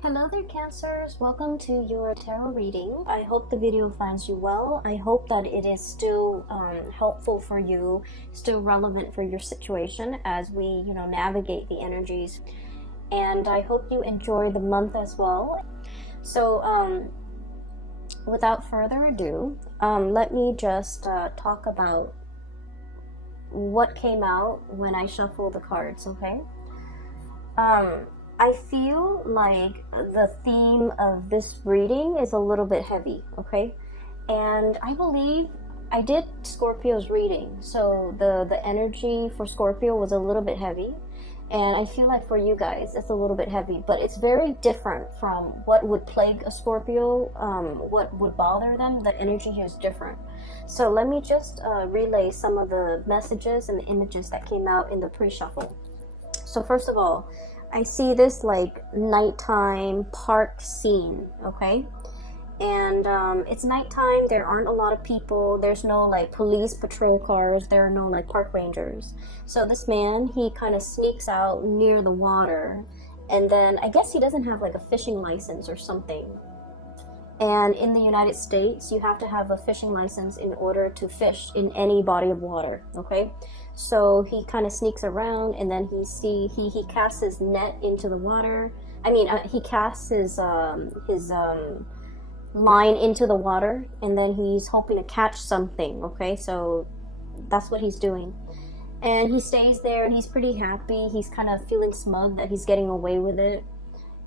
Hello there, Cancers. Welcome to your tarot reading. I hope the video finds you well. I hope that it is still helpful for you, still relevant for your situation as we, navigate the energies. And I hope you enjoy the month as well. So, without further ado, let me just talk about what came out when I shuffled the cards, okay? I feel like the theme of this reading is a little bit heavy, okay? And I believe I did Scorpio's reading, so the energy for Scorpio was a little bit heavy. And I feel like for you guys, it's a little bit heavy, but it's very different from what would plague a Scorpio, what would bother them. The energy here is different. So let me just relay some of the messages and the images that came out in the pre-shuffle. So first of all, I see this like nighttime park scene, okay? And it's nighttime, there aren't a lot of people, there's no like police patrol cars, there are no like park rangers. So this man, he kind of sneaks out near the water, and then I guess he doesn't have like a fishing license or something. And in the United States, you have to have a fishing license in order to fish in any body of water, okay? So he kind of sneaks around, and then he casts his net into the water. I mean, he casts his line into the water, and then he's hoping to catch something, okay? So that's what he's doing. And he stays there, and he's pretty happy. He's kind of feeling smug that he's getting away with it.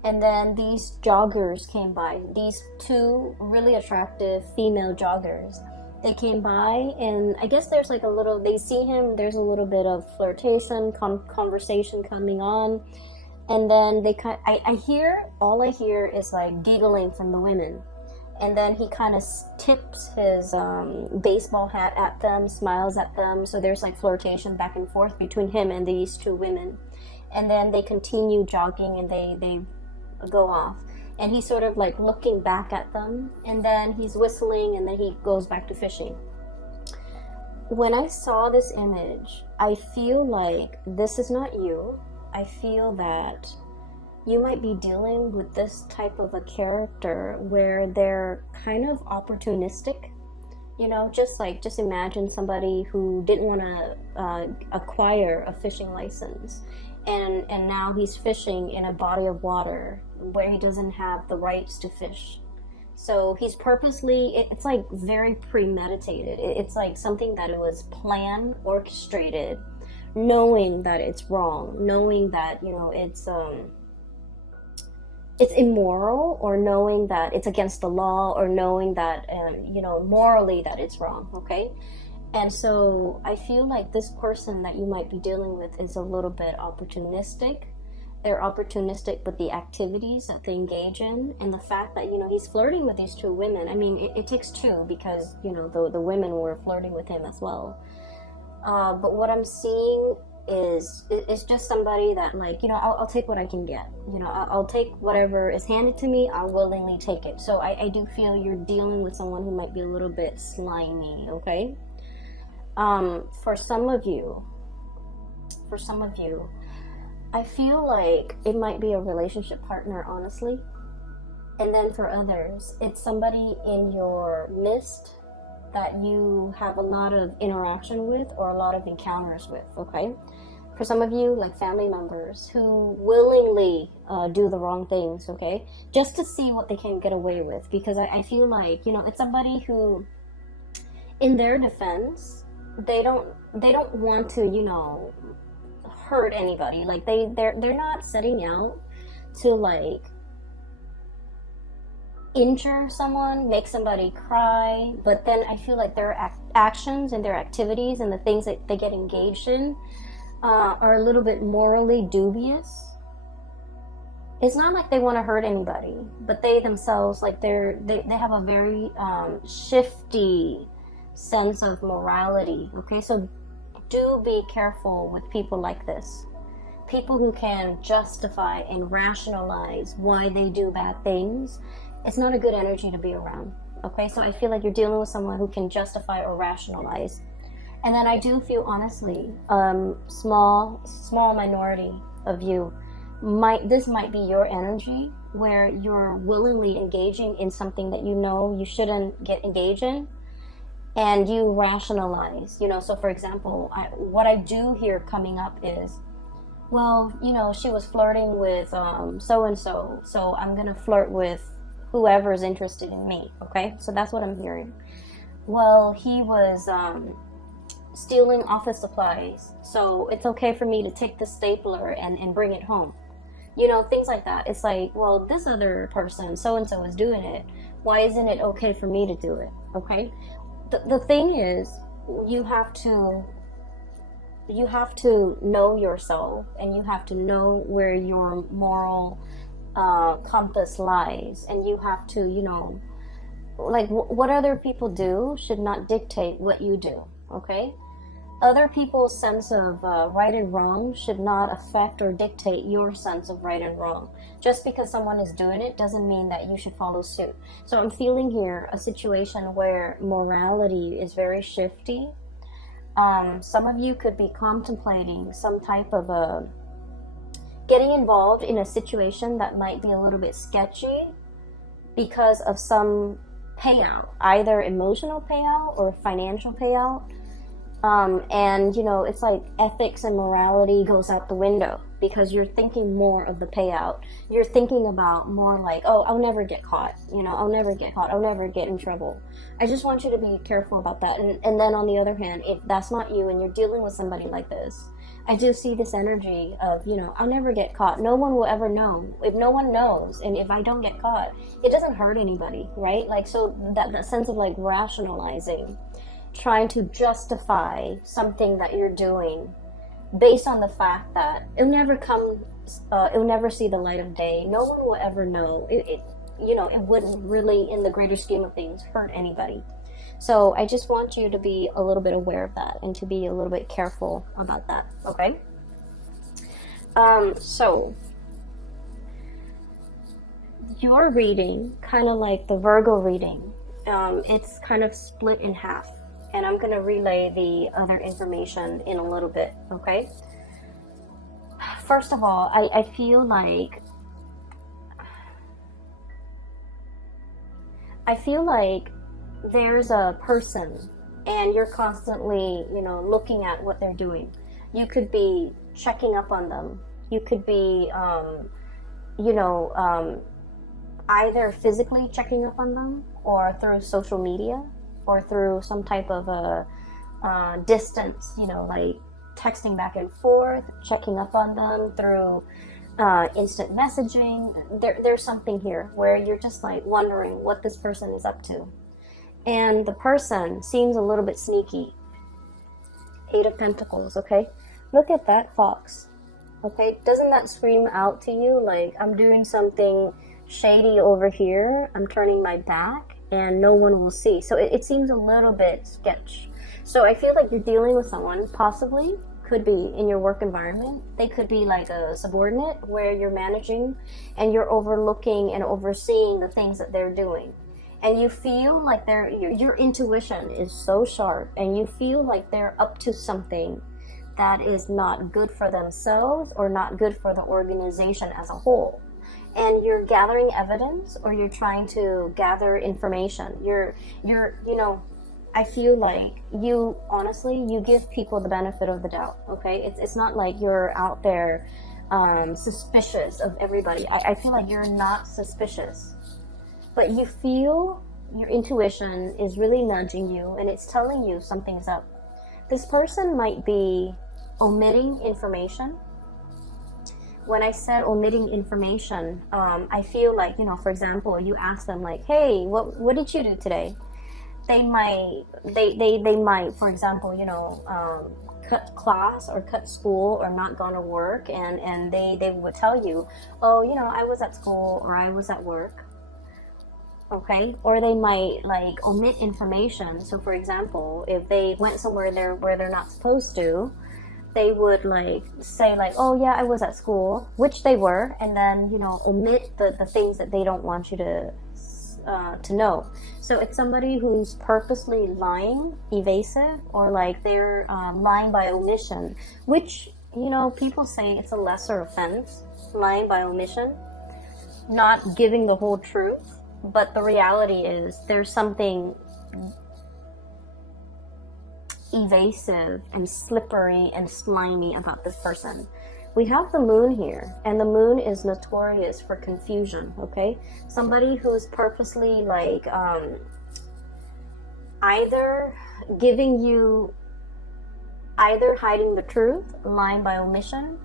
And then these joggers came by, these two really attractive female joggers. They came by, and I guess there's like a little, they see him, there's a little bit of flirtation, conversation coming on. And then all I hear is like giggling from the women. And then he kind of tips his baseball hat at them, smiles at them. So there's like flirtation back and forth between him and these two women. And then they continue jogging, and they go off. And he's sort of like looking back at them, and then he's whistling, and then he goes back to fishing. When I saw this image, I feel like this is not you. I feel that you might be dealing with this type of a character where they're kind of opportunistic. Just imagine somebody who didn't want to acquire a fishing license, and now he's fishing in a body of water where he doesn't have the rights to fish. So he's purposely, it's like very premeditated. It's like something that it was planned, orchestrated, knowing that it's wrong, knowing that, it's immoral, or knowing that it's against the law, or knowing that, morally that it's wrong, okay? And so I feel like this person that you might be dealing with is a little bit opportunistic. They're opportunistic with the activities that they engage in, and the fact that, he's flirting with these two women. I mean, it takes two, because, the women were flirting with him as well. But what I'm seeing is just somebody that, like, I'll take what I can get. I'll take whatever is handed to me. I'll willingly take it. So I do feel you're dealing with someone who might be a little bit slimy, okay? For some of you, I feel like it might be a relationship partner, honestly. And then for others, it's somebody in your midst that you have a lot of interaction with, or a lot of encounters with, okay? For some of you, like family members who willingly do the wrong things, okay? Just to see what they can get away with. Because I feel like, it's somebody who, in their defense, they don't want to, hurt anybody. Like they're not setting out to like injure someone, make somebody cry, but then I feel like their actions and their activities and the things that they get engaged in are a little bit morally dubious. It's not like they want to hurt anybody, but they themselves, like they have a very shifty sense of morality, okay? So do be careful with people like this. People who can justify and rationalize why they do bad things. It's not a good energy to be around, okay? So I feel like you're dealing with someone who can justify or rationalize. And then I do feel, honestly, small minority of you this might be your energy where you're willingly engaging in something that you know you shouldn't get engaged in, and you rationalize, so for example, what I do here coming up is, well, she was flirting with so and so, so I'm gonna flirt with whoever's interested in me. Okay, so that's what I'm hearing. Well, he was stealing office supplies, so it's okay for me to take the stapler and bring it home. Things like that. It's like, well, this other person, so and so, is doing it. Why isn't it okay for me to do it? Okay. The thing is, you have to know yourself, and you have to know where your moral compass lies, and you have to, like, what other people do should not dictate what you do. Okay. Other people's sense of right and wrong should not affect or dictate your sense of right and wrong. Just because someone is doing it doesn't mean that you should follow suit. So I'm feeling here a situation where morality is very shifty. Some of you could be contemplating some type of getting involved in a situation that might be a little bit sketchy because of some payout, either emotional payout or financial payout. And it's like ethics and morality goes out the window because you're thinking more of the payout. You're thinking about more like, oh, I'll never get caught. I'll never get caught. I'll never get in trouble. I just want you to be careful about that. And then on the other hand, if that's not you and you're dealing with somebody like this, I do see this energy of, I'll never get caught. No one will ever know. If no one knows, and if I don't get caught, it doesn't hurt anybody, right? Like, so that sense of like rationalizing, trying to justify something that you're doing based on the fact that it'll never see the light of day. No one will ever know. It wouldn't really, in the greater scheme of things, hurt anybody. So I just want you to be a little bit aware of that and to be a little bit careful about that. Okay. So your reading, kind of like the Virgo reading, it's kind of split in half. And I'm going to relay the other information in a little bit, okay? First of all, I feel like there's a person and you're constantly, looking at what they're doing. You could be checking up on them. You could be, either physically checking up on them or through social media, or through some type of a distance, like texting back and forth, checking up on them through instant messaging. There's something here where you're just like wondering what this person is up to. And the person seems a little bit sneaky. 8 of Pentacles, okay? Look at that, Fox. Okay, doesn't that scream out to you like, I'm doing something shady over here, I'm turning my back, and no one will see. So it seems a little bit sketch. So I feel like you're dealing with someone, possibly, could be in your work environment. They could be like a subordinate where you're managing and you're overlooking and overseeing the things that they're doing. And you feel like your intuition is so sharp, and you feel like they're up to something that is not good for themselves or not good for the organization as a whole. And you're gathering evidence, or you're trying to gather information. I feel like you, honestly, you give people the benefit of the doubt, okay? It's not like you're out there suspicious of everybody. I feel like you're not suspicious. But you feel your intuition is really nudging you, and it's telling you something's up. This person might be omitting information. When I said omitting information, I feel like, for example, you ask them like, hey, what did you do today? They might, for example, cut class or cut school or not gone to work, and they would tell you, oh, I was at school or I was at work. Okay, or they might like omit information. So for example, if they went somewhere where they're not supposed to, they would like say like, oh yeah, I was at school, which they were, and then omit the things that they don't want you to know. So it's somebody who's purposely lying, evasive, or like they're lying by omission, which people say it's a lesser offense. lying by omission, not giving the whole truth. But the reality is there's something evasive and slippery and slimy about this person. We have the moon here, and the moon is notorious for confusion, okay? Somebody who's purposely like either hiding the truth, lying by omission,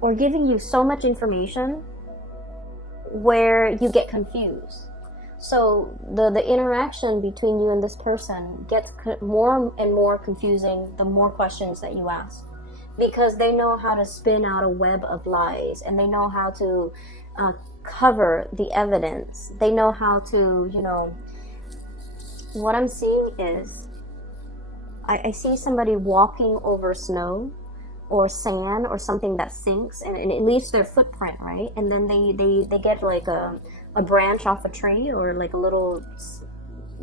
or giving you so much information where you get confused. So the interaction between you and this person gets more and more confusing the more questions that you ask, because they know how to spin out a web of lies, and they know how to cover the evidence. They know how to, what I'm seeing is I see somebody walking over snow or sand or something that sinks, and it leaves their footprint, right? And then they get like a branch off a tree, or like a little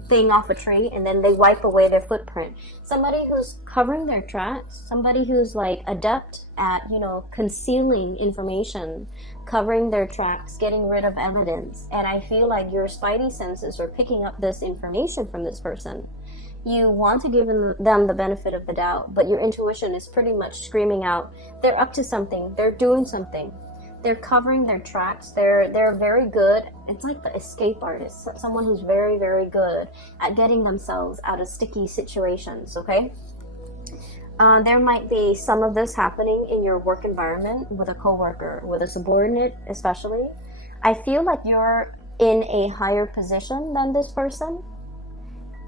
thing off a tree, and then they wipe away their footprint. Somebody who's covering their tracks, somebody who's like adept at, concealing information, covering their tracks, getting rid of evidence. And I feel like your spidey senses are picking up this information from this person. You want to give them the benefit of the doubt, but your intuition is pretty much screaming out, they're up to something, they're doing something. They're covering their tracks. They're very good. It's like the escape artist, someone who's very, very good at getting themselves out of sticky situations, okay? There might be some of this happening in your work environment with a coworker, with a subordinate especially. I feel like you're in a higher position than this person,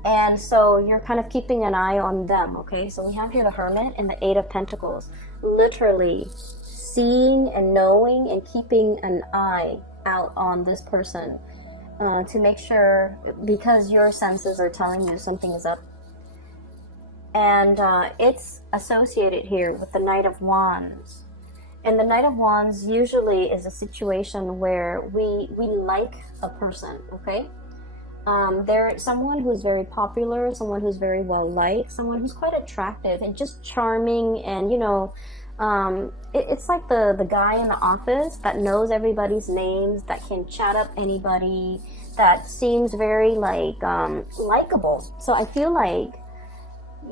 and so you're kind of keeping an eye on them, okay? So we have here the Hermit and the Eight of Pentacles. Literally seeing and knowing and keeping an eye out on this person to make sure, because your senses are telling you something is up. And it's associated here with the Knight of Wands. And the Knight of Wands usually is a situation where we like a person, okay? They're someone who's very popular, someone who's very well liked, someone who's quite attractive and just charming, and it's like the guy in the office that knows everybody's names, that can chat up anybody, that seems very likable. So I feel like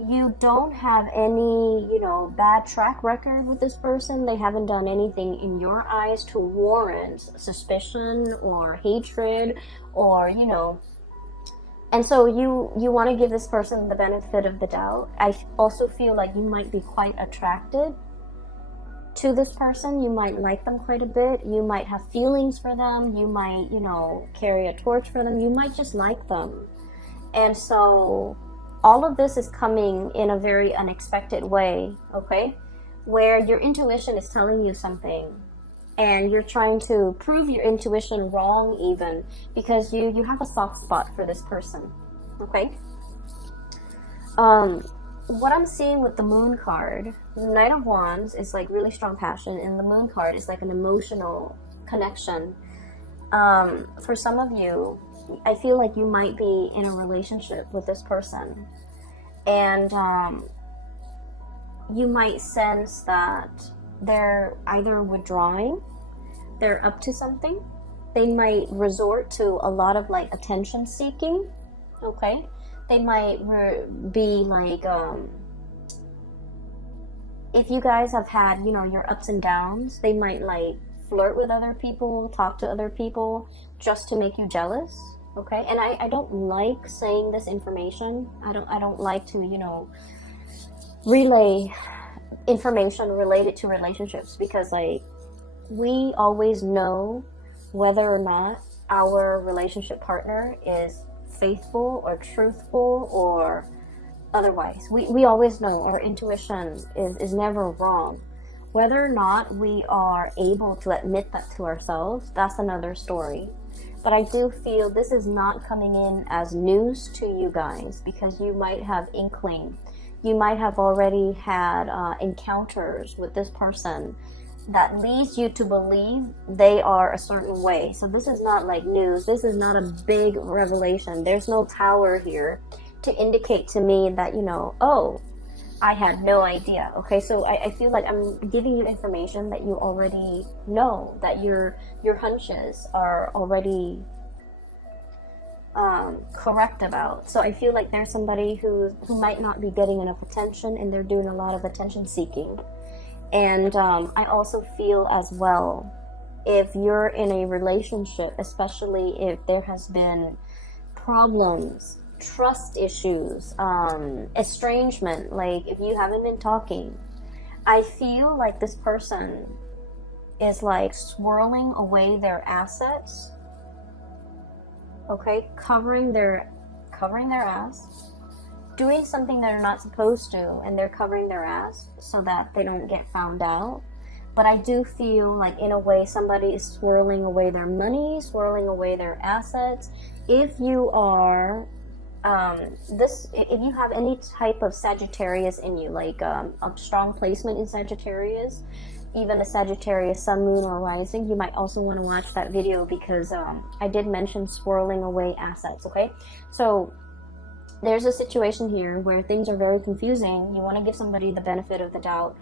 you don't have any bad track record with this person. They haven't done anything in your eyes to warrant suspicion or hatred, or and so you want to give this person the benefit of the doubt. I also feel like you might be quite attracted to this person. You might like them quite a bit. You might have feelings for them. You might, carry a torch for them. You might just like them. And so all of this is coming in a very unexpected way, okay? Where your intuition is telling you something, and you're trying to prove your intuition wrong even, because you have a soft spot for this person, okay? What I'm seeing with the Moon card, the Knight of Wands is like really strong passion, and the Moon card is like an emotional connection. For some of you, I feel like you might be in a relationship with this person, and you might sense that they're either withdrawing, they're up to something, they might resort to a lot of like attention seeking, okay? They might be like, if you guys have had, your ups and downs, they might like flirt with other people, talk to other people just to make you jealous, okay? And I don't like saying this information. I don't like to, relay information related to relationships, because like we always know whether or not our relationship partner is faithful or truthful or otherwise. We always know. Our intuition is never wrong. Whether or not we are able to admit that to ourselves, that's another story. But I do feel this is not coming in as news to you guys, because you might have inkling. You might have already had encounters with this person that leads you to believe they are a certain way. So this is not like news. This is not a big revelation. There's no tower here to indicate to me that, I had no idea. Okay, so I feel like I'm giving you information that you already know, that your hunches are already correct about. So I feel like there's somebody who might not be getting enough attention, and they're doing a lot of attention seeking. And I also feel as well, if you're in a relationship, especially if there has been problems, trust issues, estrangement, like if you haven't been talking, I feel like this person is like swirling away their assets, okay, covering their ass, doing something they're not supposed to, and they're covering their ass so that they don't get found out. But I do feel like, in a way, somebody is swirling away their money, swirling away their assets. If you are if you have any type of Sagittarius in you, like a strong placement in Sagittarius, even a Sagittarius sun, moon, or rising, you might also want to watch that video, because I did mention swirling away assets. Okay, so there's a situation here where things are very confusing. You want to give somebody the benefit of the doubt,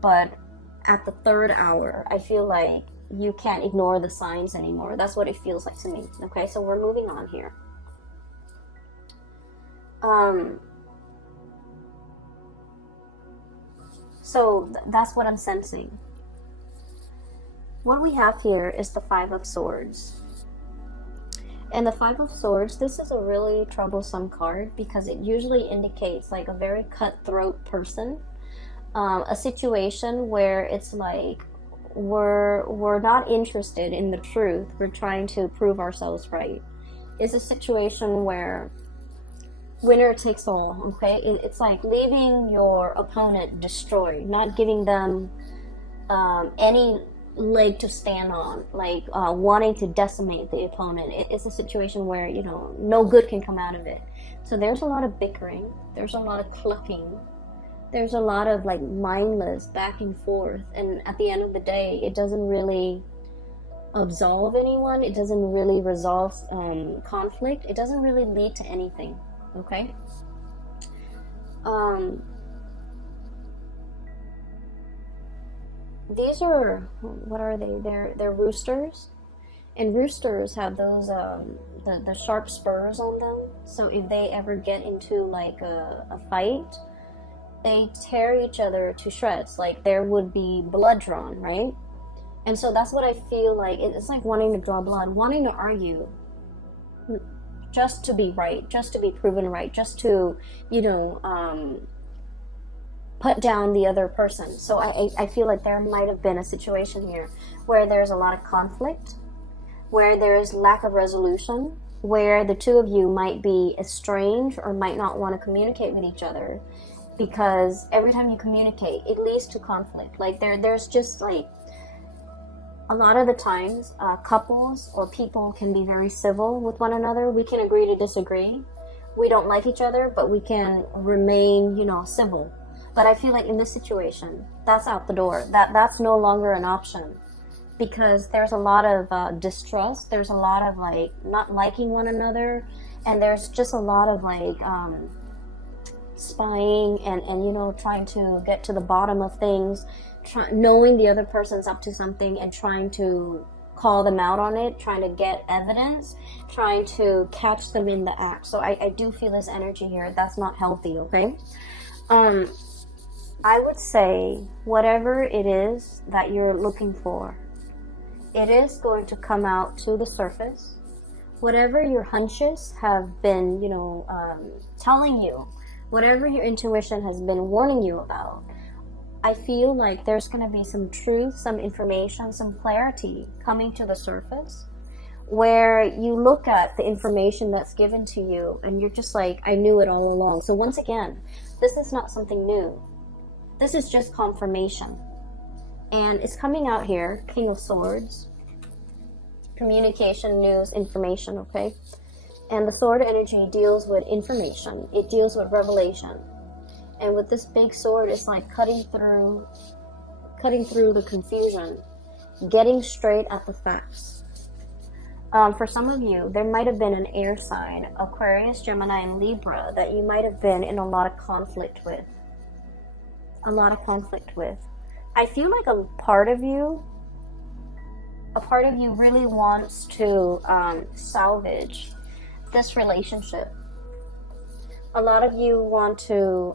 but at the third hour, I feel like you can't ignore the signs anymore. That's what it feels like to me. Okay, so we're moving on here. So that's what I'm sensing. What we have here is the Five of Swords. And the Five of Swords, this is a really troublesome card, because it usually indicates like a very cutthroat person. A situation where it's like we're not interested in the truth. We're trying to prove ourselves right. It's a situation where winner takes all, okay? It's like leaving your opponent destroyed, not giving them any leg to stand on, like wanting to decimate the opponent. It's a situation where, you know, no good can come out of it. So there's a lot of bickering, there's a lot of clucking, there's a lot of like mindless back and forth, and at the end of the day, it doesn't really absolve anyone, it doesn't really resolve conflict, it doesn't really lead to anything. Okay. These are, what are they? They're roosters, and roosters have those the sharp spurs on them. So if they ever get into like a fight, they tear each other to shreds. Like there would be blood drawn, right? And so that's what I feel like. It's like wanting to draw blood, wanting to argue, just to be right, just to be proven right, just to, you know, put down the other person. So I feel like there might have been a situation here where there's a lot of conflict, where there's lack of resolution, where the two of you might be estranged or might not want to communicate with each other, because every time you communicate, it leads to conflict. Like there's just like, a lot of the times, couples or people can be very civil with one another. We can agree to disagree. We don't like each other, but we can remain, you know, civil. But I feel like in this situation, that's out the door. That's no longer an option, because there's a lot of distrust. There's a lot of like not liking one another, and there's just a lot of like spying and you know, trying to get to the bottom of things. Knowing the other person's up to something and trying to call them out on it, trying to get evidence, trying to catch them in the act. So I do feel this energy here. That's not healthy, okay? I would say whatever it is that you're looking for, it is going to come out to the surface. Whatever your hunches have been, you know, telling you, whatever your intuition has been warning you about, I feel like there's going to be some truth, some information, some clarity coming to the surface, where you look at the information that's given to you and you're just like, I knew it all along. So once again, this is not something new. This is just confirmation. And it's coming out here, King of Swords, communication, news, information, okay? And the sword energy deals with information. It deals with revelation. And with this big sword, it's like cutting through the confusion, getting straight at the facts. For some of you, there might have been an air sign, Aquarius, Gemini, and Libra, that you might have been in a lot of conflict with. a lot of conflict with. I feel like a part of you really wants to salvage this relationship. A lot of you want to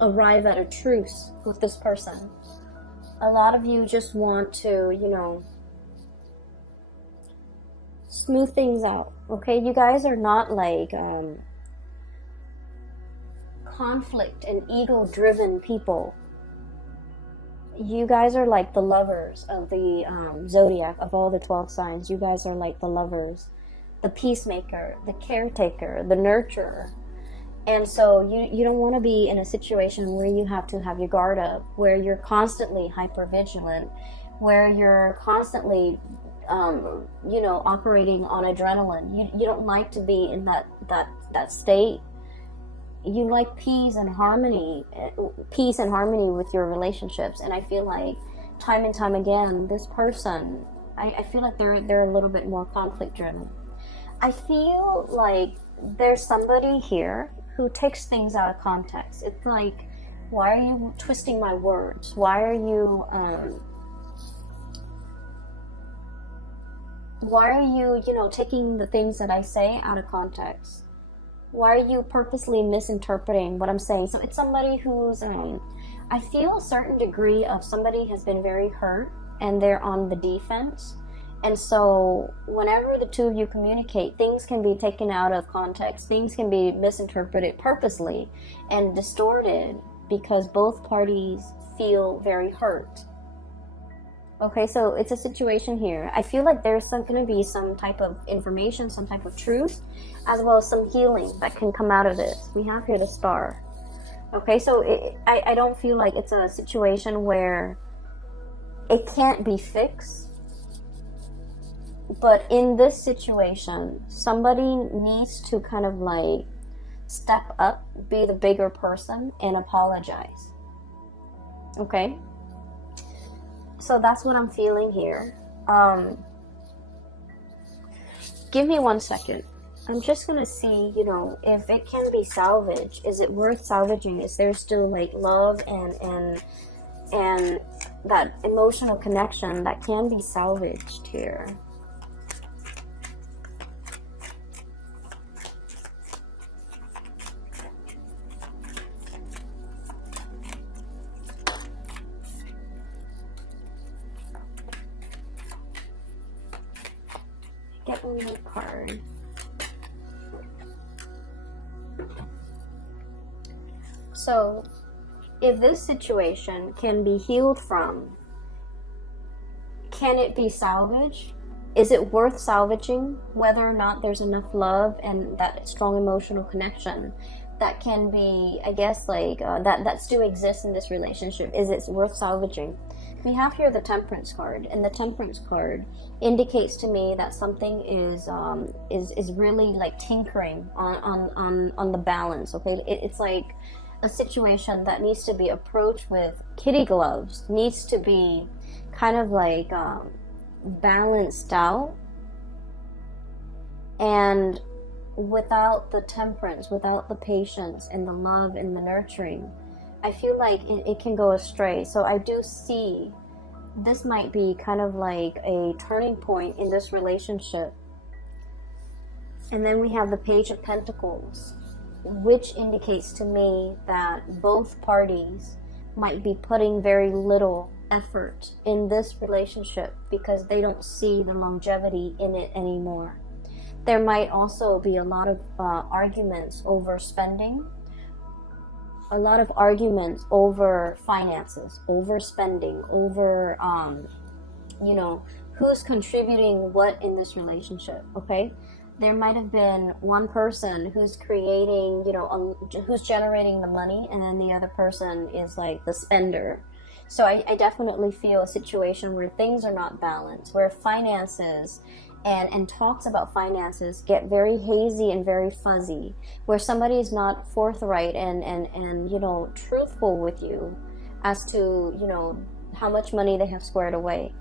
arrive at a truce with this person. A lot of you just want to, you know, smooth things out. Okay, you guys are not like conflict and ego driven people. You guys are like the lovers of the zodiac, of all the 12 signs. You guys are like the lovers, the peacemaker, the caretaker, the nurturer. And so you don't want to be in a situation where you have to have your guard up, where you're constantly hypervigilant, where you're constantly you know, operating on adrenaline. You don't like to be in that state. You like peace and harmony with your relationships. And I feel like time and time again, this person, I feel like they're a little bit more conflict driven. I feel like there's somebody here who takes things out of context. It's like, why are you twisting my words? Why are you you know, taking the things that I say out of context? Why are you purposely misinterpreting what I'm saying? So it's somebody who's I feel a certain degree of somebody has been very hurt and they're on the defense. And so whenever the two of you communicate, things can be taken out of context. Things can be misinterpreted purposely and distorted because both parties feel very hurt. Okay, so it's a situation here. I feel like there's going to be some type of information, some type of truth, as well as some healing that can come out of this. We have here the Star. Okay, so I don't feel like it's a situation where it can't be fixed. But in this situation, somebody needs to kind of like step up, be the bigger person, and apologize. Okay? So that's what I'm feeling here. Give me 1 second. I'm just gonna see, you know, if it can be salvaged. Is it worth salvaging? Is there still like love and that emotional connection that can be salvaged here? Get one more card. So, if this situation can be healed from, can it be salvaged? Is it worth salvaging? Whether or not there's enough love and that strong emotional connection that can be, I guess, like that still exists in this relationship. Is it worth salvaging? We have here the Temperance card, and the Temperance card indicates to me that something is really like tinkering on the balance. Okay, it's like a situation that needs to be approached with kitty gloves, needs to be kind of like balanced out, and without the temperance, without the patience and the love and the nurturing, I feel like it can go astray. So I do see this might be kind of like a turning point in this relationship. And then we have the Page of Pentacles, which indicates to me that both parties might be putting very little effort in this relationship because they don't see the longevity in it anymore. There might also be a lot of arguments over spending, a lot of arguments over finances, over spending, over, you know, who's contributing what in this relationship, okay? There might have been one person who's creating, you know, who's generating the money, and then the other person is like the spender. So I definitely feel a situation where things are not balanced, where finances and talks about finances get very hazy and very fuzzy, where somebody is not forthright and you know, truthful with you as to, you know, how much money they have squared away.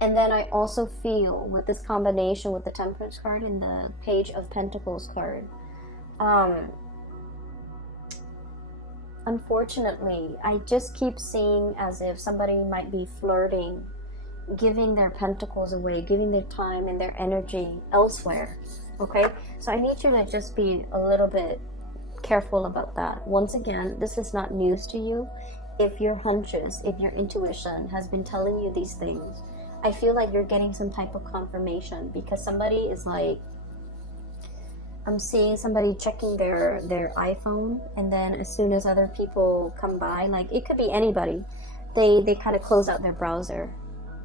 And then I also feel with this combination with the Temperance card and the Page of Pentacles card, unfortunately, I just keep seeing as if somebody might be flirting, giving their pentacles away, giving their time and their energy elsewhere. Okay, so I need you to just be a little bit careful about that. Once again, this is not news to you. If your hunches, if your intuition has been telling you these things, I feel like you're getting some type of confirmation, because somebody is like, I'm seeing somebody checking their iPhone, and then as soon as other people come by, like it could be anybody, they kind of close out their browser.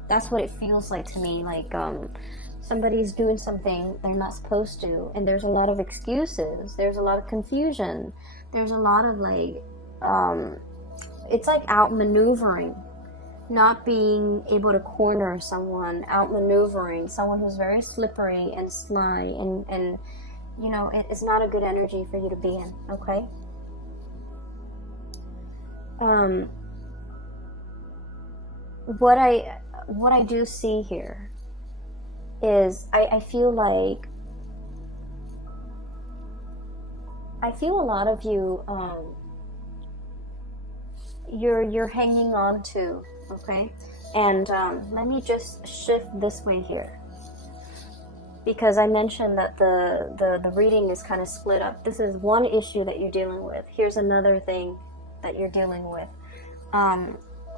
That's what it feels like to me. Like somebody's doing something they're not supposed to, and there's a lot of excuses, there's a lot of confusion, there's a lot of like it's like outmaneuvering, not being able to corner someone, outmaneuvering someone who's very slippery and sly, and you know, it's not a good energy for you to be in. Okay, what I do see here is I feel like a lot of you you're hanging on to, okay? And let me just shift this way here, because I mentioned that the reading is kind of split up. This is one issue that you're dealing with. Here's another thing that you're dealing with.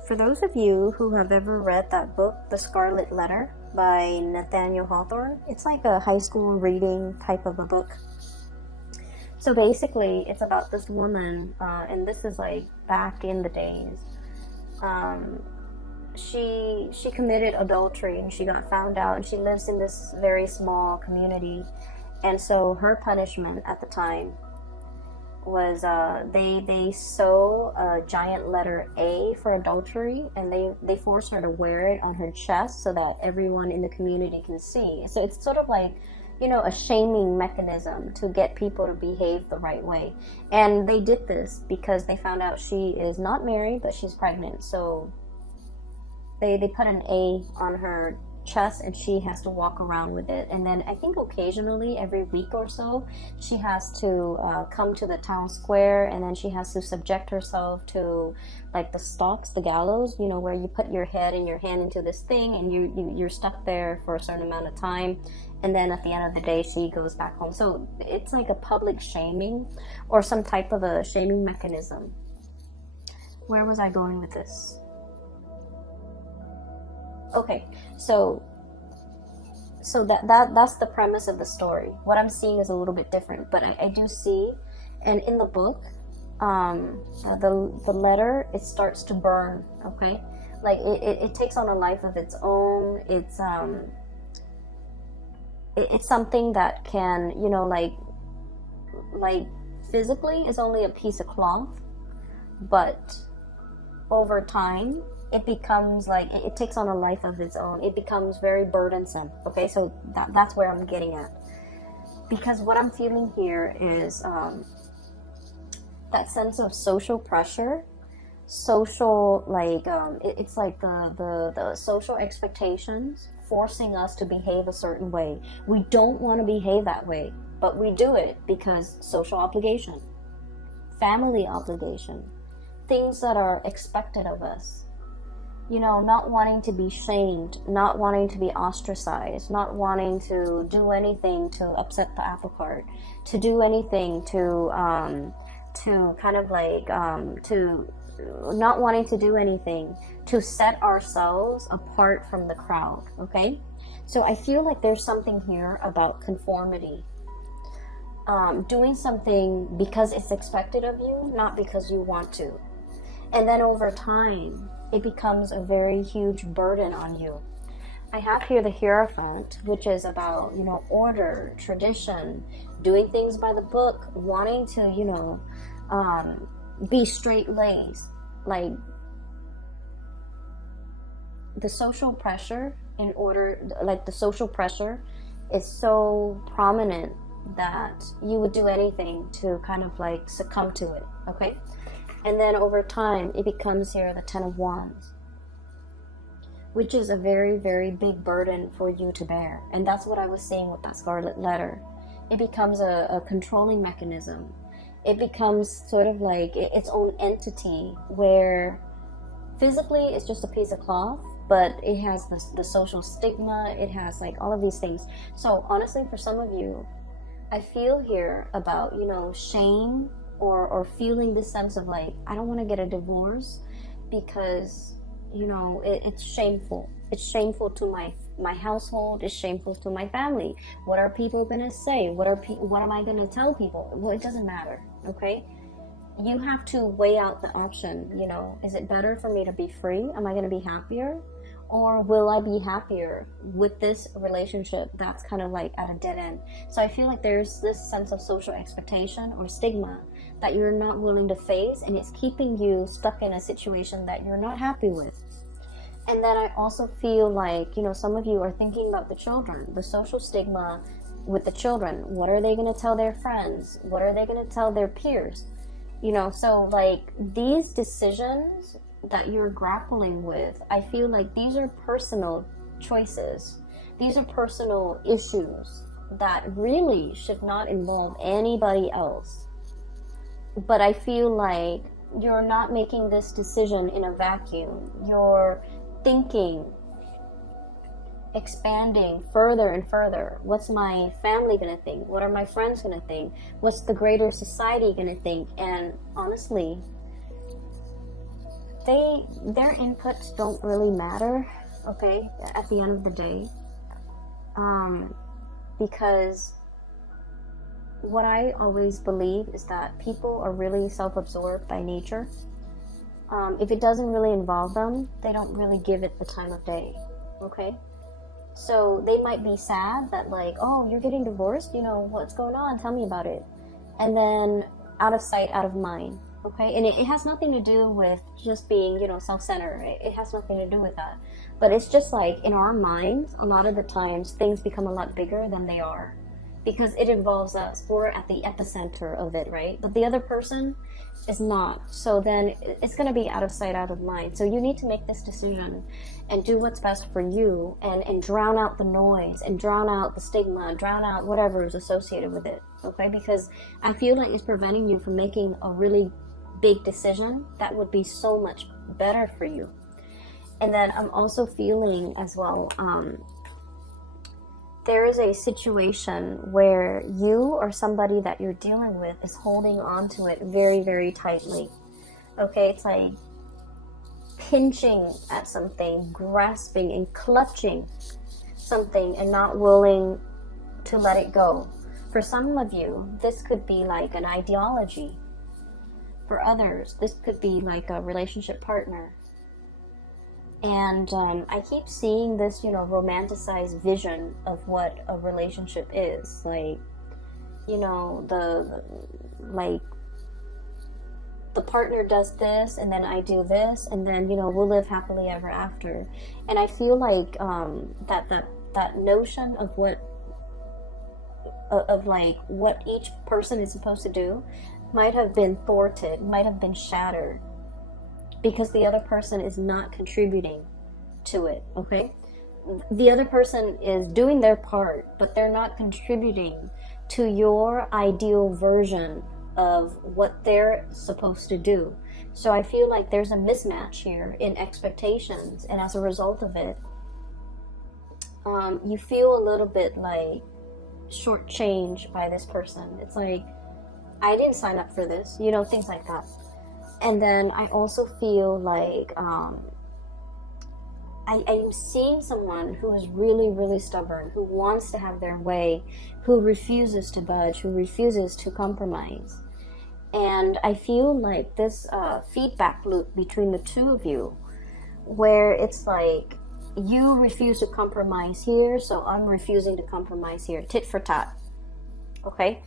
For those of you who have ever read that book, The Scarlet Letter by Nathaniel Hawthorne, it's like a high school reading type of a book. So basically, it's about this woman, and this is like back in the days. She committed adultery, and she got found out, and she lives in this very small community. And so her punishment at the time was they sew a giant letter A for adultery, and they force her to wear it on her chest so that everyone in the community can see. So it's sort of like, you know, a shaming mechanism to get people to behave the right way. And they did this because they found out she is not married, but she's pregnant. So they put an A on her chest, and she has to walk around with it. And then I think occasionally, every week or so, she has to come to the town square, and then she has to subject herself to like the stocks, the gallows, you know, where you put your head and your hand into this thing, and you're stuck there for a certain amount of time. And then at the end of the day, she goes back home. So it's like a public shaming, or some type of a shaming mechanism. Where was I going with this? Okay, so that's the premise of the story. What I'm seeing is a little bit different, but I do see, and in the book, the letter, it starts to burn. Okay, like it takes on a life of its own. It's something that can, you know, like physically is only a piece of cloth, but over time it becomes like, it takes on a life of its own. It becomes very burdensome. Okay, so that's where I'm getting at, because what I'm feeling here is that sense of social pressure, social, like it's like the social expectations forcing us to behave a certain way. We don't want to behave that way, but we do it because social obligation, family obligation, things that are expected of us. You know, not wanting to be shamed, not wanting to be ostracized, not wanting to do anything to upset the apple cart, to do anything to kind of like, to not wanting to do anything to set ourselves apart from the crowd. Okay, so I feel like there's something here about conformity, doing something because it's expected of you, not because you want to. And then over time, it becomes a very huge burden on you. I have here the Hierophant, which is about, you know, order, tradition, doing things by the book, wanting to, you know, be straight-laced. Like, the social pressure the social pressure is so prominent that you would do anything to kind of like succumb to it. Okay, and then over time it becomes here the Ten of Wands, which is a very, very big burden for you to bear. And that's what I was saying with that Scarlet Letter. It becomes a controlling mechanism. it becomes sort of like its own entity, where physically it's just a piece of cloth, but it has the social stigma, it has like all of these things. So honestly, for some of you, I feel here about, you know, shame, or feeling this sense of like, I don't want to get a divorce because, you know, it's shameful. It's shameful to my household. It's shameful to my family. What are people gonna say? What am I gonna tell people? Well, it doesn't matter. Okay, you have to weigh out the option. You know, is it better for me to be free? Am I gonna be happier, or will I be happier with this relationship that's kind of like at a dead end? So I feel like there's this sense of social expectation or stigma that you're not willing to face, and it's keeping you stuck in a situation that you're not happy with. And then I also feel like, you know, some of you are thinking about the children, the social stigma with the children. What are they going to tell their friends? What are they going to tell their peers? You know, so like these decisions that you're grappling with, I feel like these are personal choices. These are personal issues that really should not involve anybody else. But I feel like you're not making this decision in a vacuum. You're thinking, expanding further and further. What's my family gonna think? What are my friends gonna think? What's the greater society gonna think? And honestly, their inputs don't really matter, okay, at the end of the day. Because what I always believe is that people are really self-absorbed by nature. If it doesn't really involve them, they don't really give it the time of day, okay? So they might be sad that like, oh, you're getting divorced, you know, what's going on? Tell me about it. And then out of sight, out of mind, okay? And it has nothing to do with just being, you know, self-centered. It has nothing to do with that. But it's just like in our minds, a lot of the times things become a lot bigger than they are, because it involves us. We're at the epicenter of it, right? But the other person is not. So then it's going to be out of sight, out of mind. So you need to make this decision and do what's best for you, and drown out the noise, and drown out the stigma, drown out whatever is associated with it, okay? Because I feel like it's preventing you from making a really big decision that would be so much better for you. And then I'm also feeling as well, there is a situation where you or somebody that you're dealing with is holding on to it very, very tightly. Okay, it's like pinching at something, grasping and clutching something and not willing to let it go. For some of you, this could be like an ideology. For others, this could be like a relationship partner. And I keep seeing this, you know, romanticized vision of what a relationship is. Like, you know, the partner does this, and then I do this, and then, you know, we'll live happily ever after. And I feel like that notion of what each person is supposed to do might have been thwarted, might have been shattered, because the other person is not contributing to it, okay? The other person is doing their part, but they're not contributing to your ideal version of what they're supposed to do. So I feel like there's a mismatch here in expectations, and as a result of it, you feel a little bit like shortchanged by this person. It's like, I didn't sign up for this, you know, things like that. And then I also feel like I'm seeing someone who is really, really stubborn, who wants to have their way, who refuses to budge, who refuses to compromise. And I feel like this feedback loop between the two of you, where it's like, you refuse to compromise here, so I'm refusing to compromise here. Tit for tat. Okay?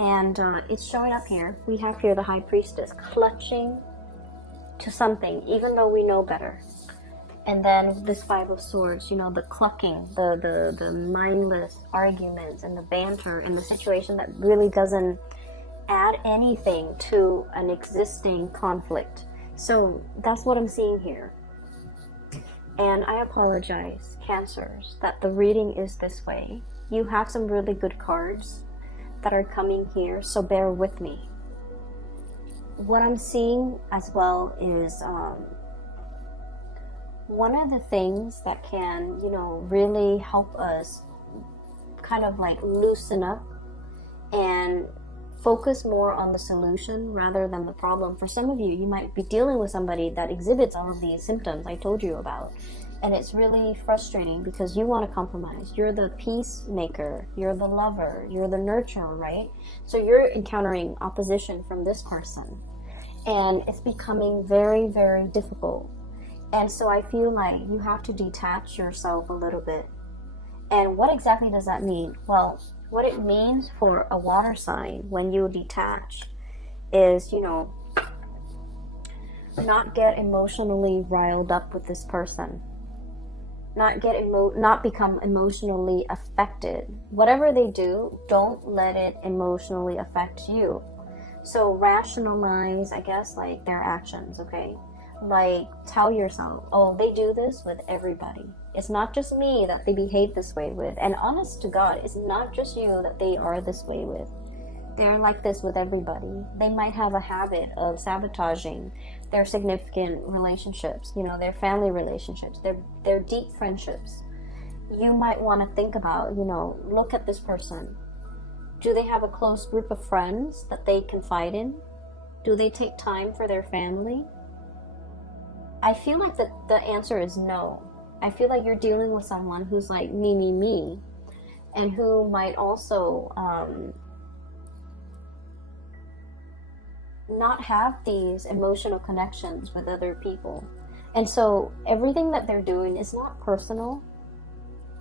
And it's showing up here. We have here the High Priestess clutching to something, even though we know better. And then this Five of Swords, you know, the clucking, the mindless arguments and the banter and the situation that really doesn't add anything to an existing conflict. So that's what I'm seeing here. And I apologize, Cancers, that the reading is this way. You have some really good cards that are coming here, so bear with me. what I'm seeing as well is one of the things that can, really help us kind of like loosen up and focus more on the solution rather than the problem. For some of you, you might be dealing with somebody that exhibits all of these symptoms I told you about. And it's really frustrating because you want to compromise. You're the peacemaker, you're the lover, you're the nurturer, right? So you're encountering opposition from this person. And it's becoming very, very difficult. And so I feel like you have to detach yourself a little bit. And what exactly does that mean? Well, what it means for a water sign when you detach is, not get emotionally riled up with this person. Not become emotionally affected. Whatever they do, don't let it emotionally affect you. So rationalize, I guess, like their actions, okay? Like tell yourself, oh, they do this with everybody. It's not just me that they behave this way with. And honest to God, it's not just you that they are this way with. They're like this with everybody. They might have a habit of sabotaging their significant relationships, their family relationships, their deep friendships. You might want to think about, look at this person. Do they have a close group of friends that they confide in? Do they take time for their family? I feel like the answer is no. I feel like you're dealing with someone who's like me, and who might also not have these emotional connections with other people. And so everything that they're doing is not personal.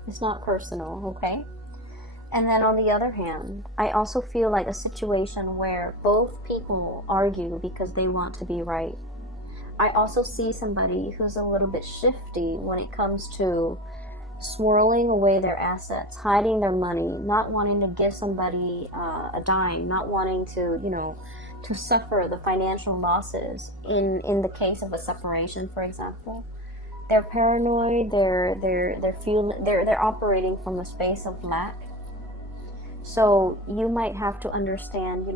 It's not personal, okay? And then on the other hand, I also feel like a situation where both people argue because they want to be right. I also see somebody who's a little bit shifty when it comes to swirling away their assets, hiding their money, not wanting to give somebody a dime, not wanting to, to suffer the financial losses in the case of a separation, for example. They're paranoid. They're operating from a space of lack. So you might have to understand,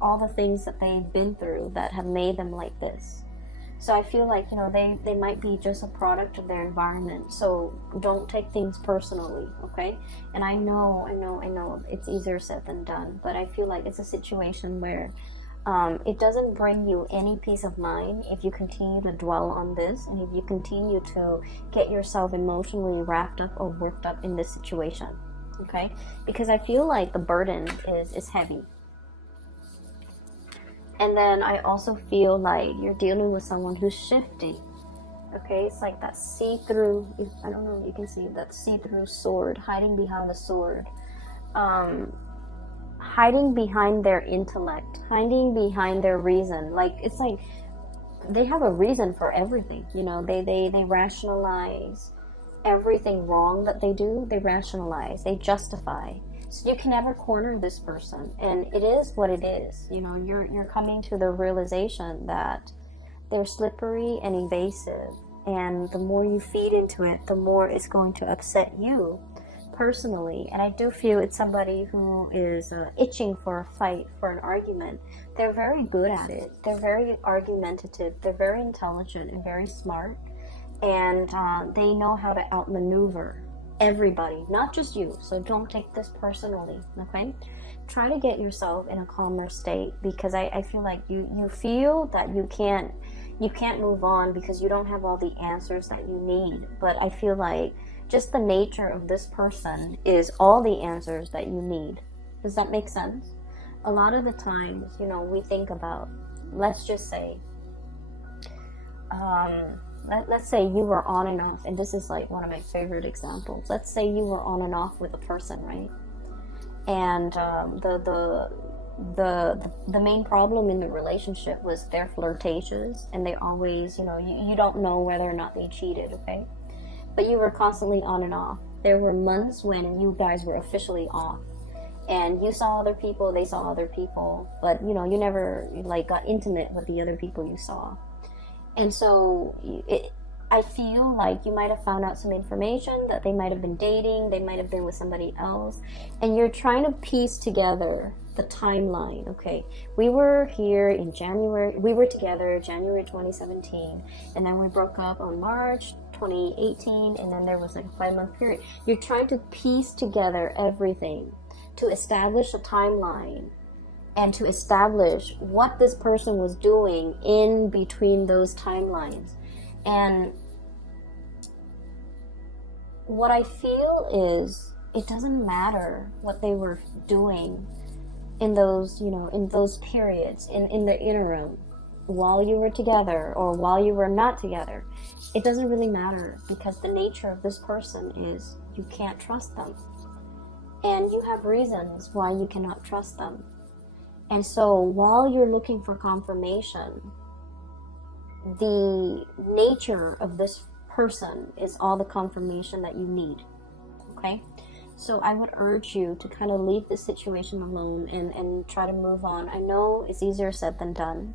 all the things that they've been through that have made them like this. So I feel like, they might be just a product of their environment. So don't take things personally, okay? And I know it's easier said than done, but I feel like it's a situation where it doesn't bring you any peace of mind if you continue to dwell on this, and if you continue to get yourself emotionally wrapped up or worked up in this situation, okay? Because I feel like the burden is heavy. And then I also feel like you're dealing with someone who's shifting. Okay, it's like that see-through, I don't know if you can see that see-through sword, hiding behind the sword. Hiding behind their intellect, hiding behind their reason. Like, it's like they have a reason for everything. They rationalize everything wrong that they do. They rationalize, they justify. So you can never corner this person, and it is what it is. You're coming to the realization that they're slippery and evasive, and the more you feed into it, the more it's going to upset you personally. And I do feel it's somebody who is itching for a fight, for an argument. They're very good at it. They're very argumentative. They're very intelligent and very smart, and they know how to outmaneuver everybody, not just you. So don't take this personally, okay? Try to get yourself in a calmer state, because I feel like you feel that you can't move on because you don't have all the answers that you need. But I feel like just the nature of this person is all the answers that you need. Does that make sense? A lot of the times, we think about, let's just say, let's say you were on and off, and this is like one of my favorite examples. Let's say you were on and off with a person, right? And the main problem in the relationship was they're flirtatious, and they always, you don't know whether or not they cheated, okay? But you were constantly on and off. There were months when you guys were officially off, and you saw other people, they saw other people, but you never got intimate with the other people you saw. And so I feel like you might have found out some information that they might have been dating, they might have been with somebody else, and you're trying to piece together the timeline. Okay, we were here in January, we were together January 2017, and then we broke up on March 2018, and then there was like a 5-month period. You're trying to piece together everything to establish a timeline and to establish what this person was doing in between those timelines. And what I feel is it doesn't matter what they were doing in those, in those periods, in the interim, while you were together or while you were not together. It doesn't really matter, because the nature of this person is you can't trust them. And you have reasons why you cannot trust them. And so while you're looking for confirmation, the nature of this person is all the confirmation that you need. Okay? So I would urge you to kind of leave this situation alone and try to move on. I know it's easier said than done,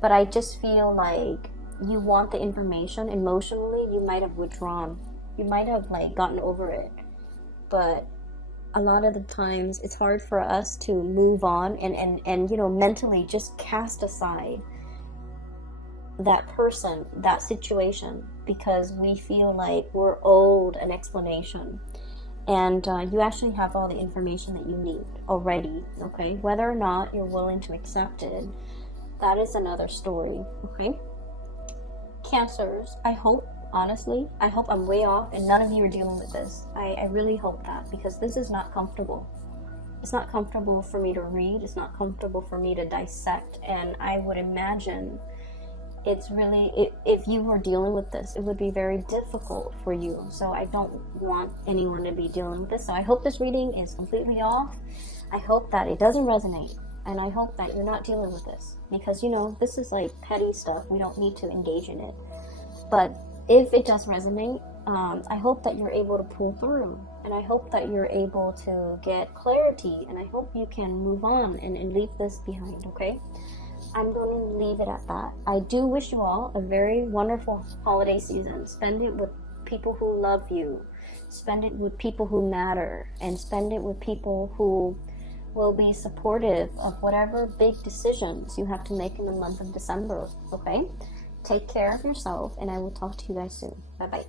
but I just feel like you want the information. Emotionally, you might have withdrawn. You might have gotten over it. But a lot of the times it's hard for us to move on and mentally just cast aside that person, that situation, because we feel like we're owed an explanation. And you actually have all the information that you need already. Okay, whether or not you're willing to accept it, that is another story. Okay, Cancers, I hope, honestly, I hope I'm way off and none of you are dealing with this. I really hope that, because this is not comfortable. It's not comfortable for me to read. It's not comfortable for me to dissect. And I would imagine it's really, if you were dealing with this, it would be very difficult for you. So I don't want anyone to be dealing with this. So I hope this reading is completely off. I hope that it doesn't resonate. And I hope that you're not dealing with this. Because, this is like petty stuff. We don't need to engage in it. But if it does resonate, I hope that you're able to pull through. And I hope that you're able to get clarity. And I hope you can move on and leave this behind, okay? I'm going to leave it at that. I do wish you all a very wonderful holiday season. Spend it with people who love you. Spend it with people who matter. And spend it with people who will be supportive of whatever big decisions you have to make in the month of December, okay? Take care of yourself, and I will talk to you guys soon. Bye-bye.